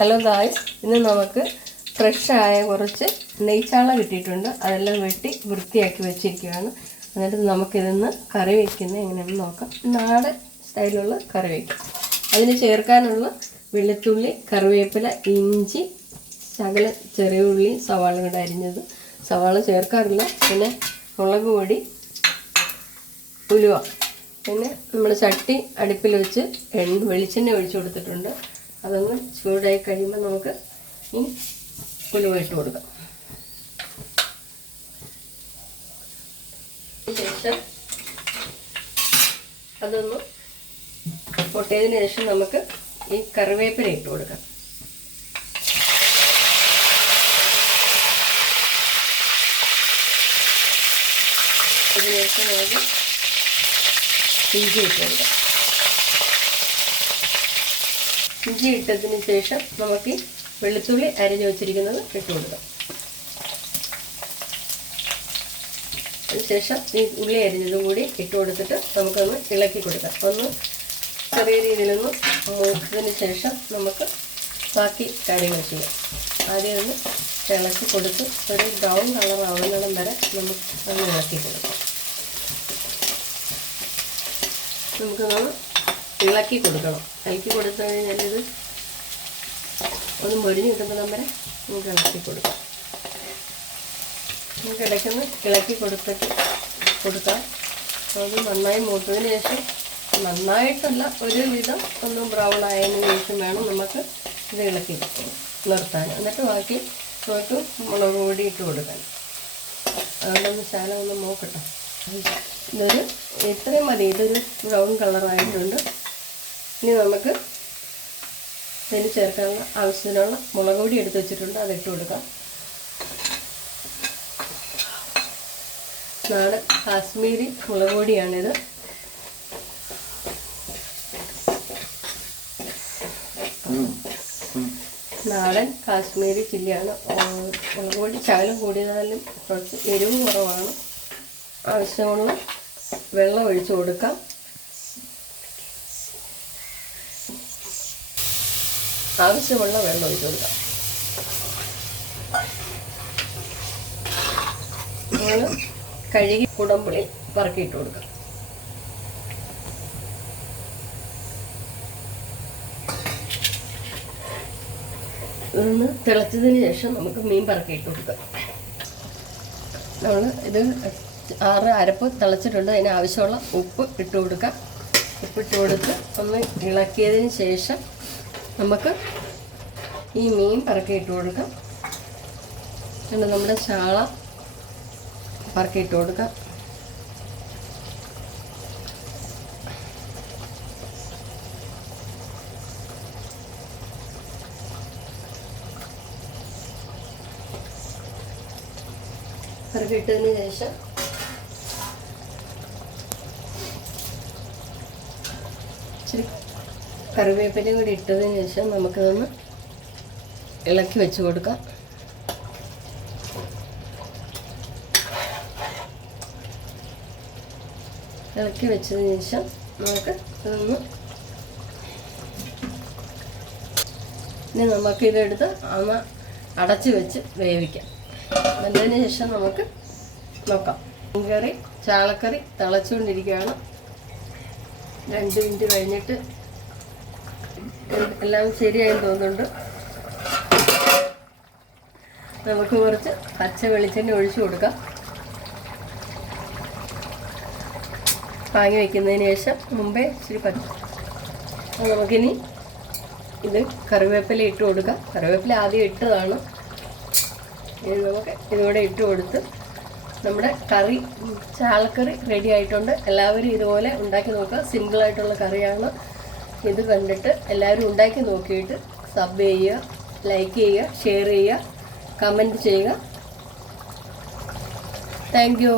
Hello guys, ഇന്ന് നമുക്ക് ഫ്രഷായ കുറച്ച് നെയ്ച്ചാള കിട്ടിയിട്ടുണ്ട്. അതെല്ലാം വെട്ടി വൃത്തിയാക്കി വെച്ചിരിക്കുകയാണ്. എന്നിട്ട് നമുക്കിതൊന്ന് കറി വയ്ക്കുന്നത് എങ്ങനെയാണെന്ന് നോക്കാം. നാടൻ സ്റ്റൈലുള്ള കറി വയ്ക്കാം. അതിന് ചേർക്കാനുള്ള വെളുത്തുള്ളി, കറിവേപ്പില, ഇഞ്ചി, ശകല ചെറിയ ഉള്ളി, സവാള കൂടെ അരിഞ്ഞത്. സവാള ചേർക്കാറില്ല. പിന്നെ മുളക് പൊടി, ഉലുവ. പിന്നെ നമ്മൾ ചട്ടി അടുപ്പിൽ വെച്ച് വെളിച്ചെണ്ണ ഒഴിച്ചു കൊടുത്തിട്ടുണ്ട്. അതൊന്ന് ചൂടായി കഴിയുമ്പോൾ നമുക്ക് ഈ ഉലുവ ഇട്ട് കൊടുക്കാം. ശേഷം അതൊന്ന് പൊട്ടിയതിന് ശേഷം നമുക്ക് ഈ കറിവേപ്പില ഇട്ട് കൊടുക്കാം. അതിനുശേഷം നമുക്ക് ഇഞ്ചി ഇട്ട് കൊടുക്കാം. ഇഞ്ചി ഇട്ടതിന് ശേഷം നമുക്ക് വെളുത്തുള്ളി അരിഞ്ഞു വെച്ചിരിക്കുന്നത് ഇട്ട് കൊടുക്കാം. അതിനുശേഷം ഈ ഉള്ളി അരിഞ്ഞതും കൂടി ഇട്ട് കൊടുത്തിട്ട് നമുക്കൊന്ന് ഇളക്കി കൊടുക്കാം. ഒന്ന് ചെറിയ രീതിയിലൊന്ന് മൂത്തതിന് ശേഷം നമുക്ക് ബാക്കി കാര്യങ്ങൾ ചെയ്യാം. ആദ്യം ഒന്ന് ഇളക്കി കൊടുത്ത് ഒരു ബ്രൗൺ കളർ ആവുന്നിടം വരെ നമുക്ക് ഒന്ന് ഇളക്കി കൊടുക്കാം. നമുക്കൊന്ന് ഇളക്കി കൊടുക്കണം. ഇളക്കി കൊടുത്തു കഴിഞ്ഞാൽ ഇത് ഒന്ന് മൊരിഞ്ഞ് കിട്ടുമ്പോൾ വരെ നമുക്ക് ഇളക്കി കൊടുക്കാം. നമുക്ക് ഇടയ്ക്കൊന്ന് ഇളക്കി കൊടുക്കാം. അത് നന്നായി മൂത്തതിന് ശേഷം, നന്നായിട്ടല്ല, ഒരു വിധം ഒന്ന് ബ്രൗൺ ആയതിനു ശേഷം വേണം നമുക്ക് ഇത് ഇളക്കി നിർത്താൻ. എന്നിട്ട് ബാക്കി നമുക്ക് മുളക് പൊടി ഇട്ട് കൊടുക്കാൻ. അതുകൊണ്ടൊന്ന് ശാലം ഒന്ന് നോക്കട്ടെ. ഇതൊരു ഇത്രയും മതി. ഇതൊരു ബ്രൗൺ കളറായിട്ടുണ്ട്. ഇനി നമുക്ക് ഇതിന് ചേർക്കാനുള്ള ആവശ്യത്തിനുള്ള മുളക് പൊടി എടുത്ത് വെച്ചിട്ടുണ്ട്. അതിട്ട് കൊടുക്കാം. നാടൻ കാശ്മീരി മുളക് പൊടിയാണിത്. നാടൻ കാശ്മീരി ചില്ലിയാണ്. മുളക് പൊടി ശകലം കൂടിയാലും കുറച്ച് എരിവ് കുറവാണ്. ആവശ്യമുള്ള വെള്ളം ഒഴിച്ചു കൊടുക്കാം. ആവശ്യമുള്ള വെള്ളം ഒഴിച്ചു കൊടുക്കാം. നമ്മൾ കഴുകി കുടംപുളി പറക്കിയിട്ട് കൊടുക്കാം. ഇതൊന്ന് തിളച്ചതിന് ശേഷം നമുക്ക് മീൻ പറക്കിയിട്ട് കൊടുക്കാം. നമ്മൾ ഇത് 6 അരപ്പ് തിളച്ചിട്ടുണ്ട്. അതിന് ആവശ്യമുള്ള ഉപ്പ് ഇട്ട് കൊടുക്കാം. ഉപ്പിട്ട് കൊടുത്ത് ഒന്ന് ഇളക്കിയതിന് ശേഷം നമുക്ക് ഈ മീൻ പറക്കിയിട്ട് കൊടുക്കാം. പിന്നെ നമ്മുടെ ചാള പറക്കിയിട്ട് കൊടുക്കാം. പറക്കിയിട്ടതിന് ശേഷം ഇച്ചിരി കറിവേപ്പിലയും കൂടി ഇട്ടതിന് ശേഷം നമുക്കതൊന്ന് ഇളക്കി വെച്ച് കൊടുക്കാം. ഇളക്കി വെച്ചതിന് ശേഷം നമുക്ക് ഇതൊന്ന് ഇനി നമുക്കിതെടുത്ത് അടച്ച് വെച്ച് വേവിക്കാം. അതിന് ശേഷം നമുക്ക് നോക്കാം. മീൻകറി, ചാളക്കറി തിളച്ചുകൊണ്ടിരിക്കുകയാണ്. 2 മിനിറ്റ് കഴിഞ്ഞിട്ട് എല്ലാം ശരിയായെന്ന് തോന്നുന്നുണ്ട്. നമുക്ക് കുറച്ച് പച്ച വെളിച്ചെണ്ണ ഒഴിച്ചു കൊടുക്കാം. വാങ്ങി വയ്ക്കുന്നതിന് ശേഷം മുമ്പേ ഇച്ചിരി നമുക്കിനി ഇത് കറിവേപ്പില ഇട്ട് കൊടുക്കാം. കറിവേപ്പില ആദ്യം ഇട്ടതാണ്. ഇത് നമുക്ക് ഇതുകൂടെ ഇട്ട് കൊടുത്ത് നമ്മുടെ കറി, ചാളക്കറി റെഡി ആയിട്ടുണ്ട്. എല്ലാവരും ഇതുപോലെ ഉണ്ടാക്കി നോക്കുക. സിമ്പിളായിട്ടുള്ള കറിയാണ്. ഇത് കണ്ടിട്ട് എല്ലാവരും ഉണ്ടാക്കി നോക്കിയിട്ട് സബ് ചെയ്യുക, ലൈക്ക് ചെയ്യുക, ഷെയർ ചെയ്യുക, കമൻറ്റ് ചെയ്യുക. Thank you.